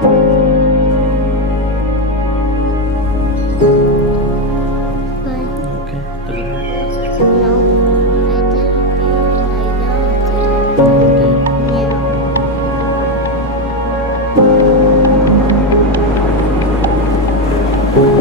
Okay, does it hurt? No, I didn't feel it. I don't. Okay. Yeah.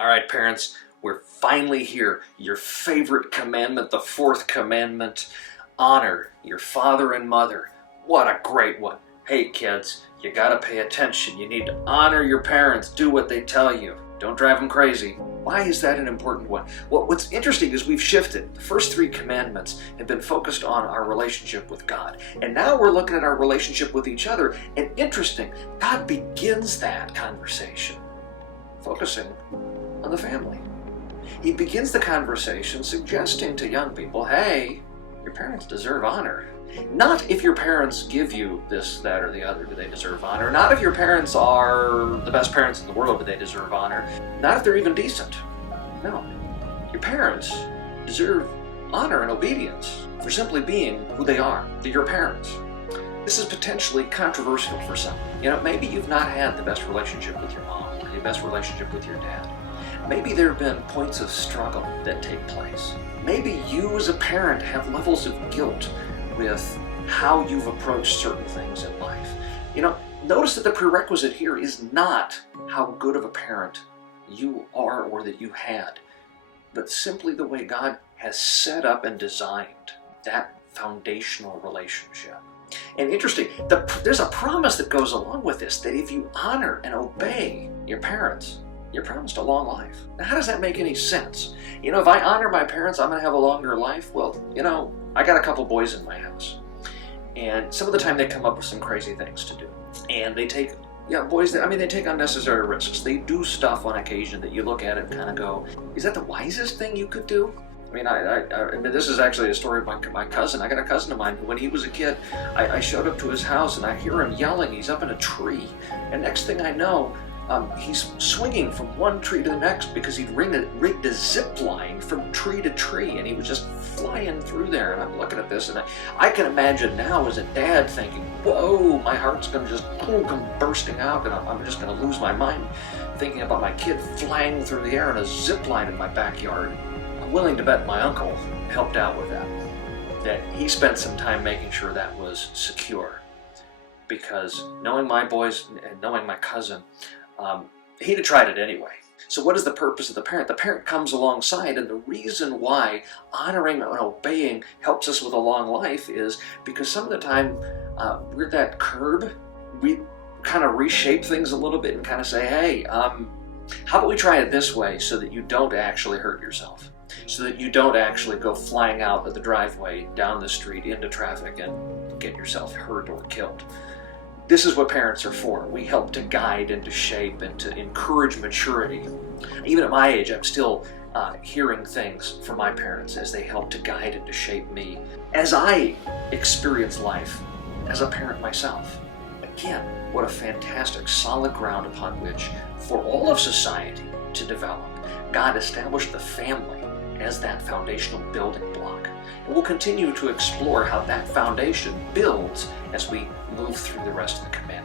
All right, parents, we're finally here. Your favorite commandment, the fourth commandment, honor your father and mother. What a great one. Hey, kids, you gotta pay attention. You need to honor your parents. Do what they tell you. Don't drive them crazy. Why is that an important one? Well, what's interesting is we've shifted. The first three commandments have been focused on our relationship with God. And now we're looking at our relationship with each other. And interesting, God begins that conversation focusing on the family. He begins the conversation suggesting to young people, hey, your parents deserve honor. Not if your parents give you this, that, or the other, do they deserve honor. Not if your parents are the best parents in the world, do they deserve honor. Not if they're even decent. No. Your parents deserve honor and obedience for simply being who they are. They're your parents. This is potentially controversial for some. You know, maybe you've not had the best relationship with your mom or the best relationship with your dad. Maybe there have been points of struggle that take place. Maybe you as a parent have levels of guilt with how you've approached certain things in life. You know, notice that the prerequisite here is not how good of a parent you are or that you had, but simply the way God has set up and designed that foundational relationship. And interesting, there's a promise that goes along with this, that if you honor and obey your parents, you're promised a long life. Now, how does that make any sense? You know, if I honor my parents, I'm going to have a longer life. Well, you know, I got a couple boys in my house. And some of the time they come up with some crazy things to do. And they take, boys, they take unnecessary risks. They do stuff on occasion that you look at it and kind of go, is that the wisest thing you could do? I mean, this is actually a story of my cousin. I got a cousin of mine who, when he was a kid, I showed up to his house and I hear him yelling. He's up in a tree. And next thing I know, he's swinging from one tree to the next because he'd rigged a zip line from tree to tree, and he was just flying through there. And I'm looking at this, and I can imagine now as a dad thinking, whoa, my heart's going to just come bursting out, and I'm just going to lose my mind thinking about my kid flying through the air in a zip line in my backyard. I'm willing to bet my uncle helped out with that he spent some time making sure that was secure. Because knowing my boys and knowing my cousin, he'd have tried it anyway. So what is the purpose of the parent? The parent comes alongside, and the reason why honoring and obeying helps us with a long life is because some of the time we're that curb. We kind of reshape things a little bit and kind of say, hey, how about we try it this way so that you don't actually hurt yourself? So that you don't actually go flying out of the driveway, down the street, into traffic, and get yourself hurt or killed. This is what parents are for. We help to guide and to shape and to encourage maturity. Even at my age, I'm still hearing things from my parents as they help to guide and to shape me as I experience life as a parent myself. Again, what a fantastic solid ground upon which, for all of society to develop, God established the family as that foundational building block. And we'll continue to explore how that foundation builds as we move through the rest of the commandments.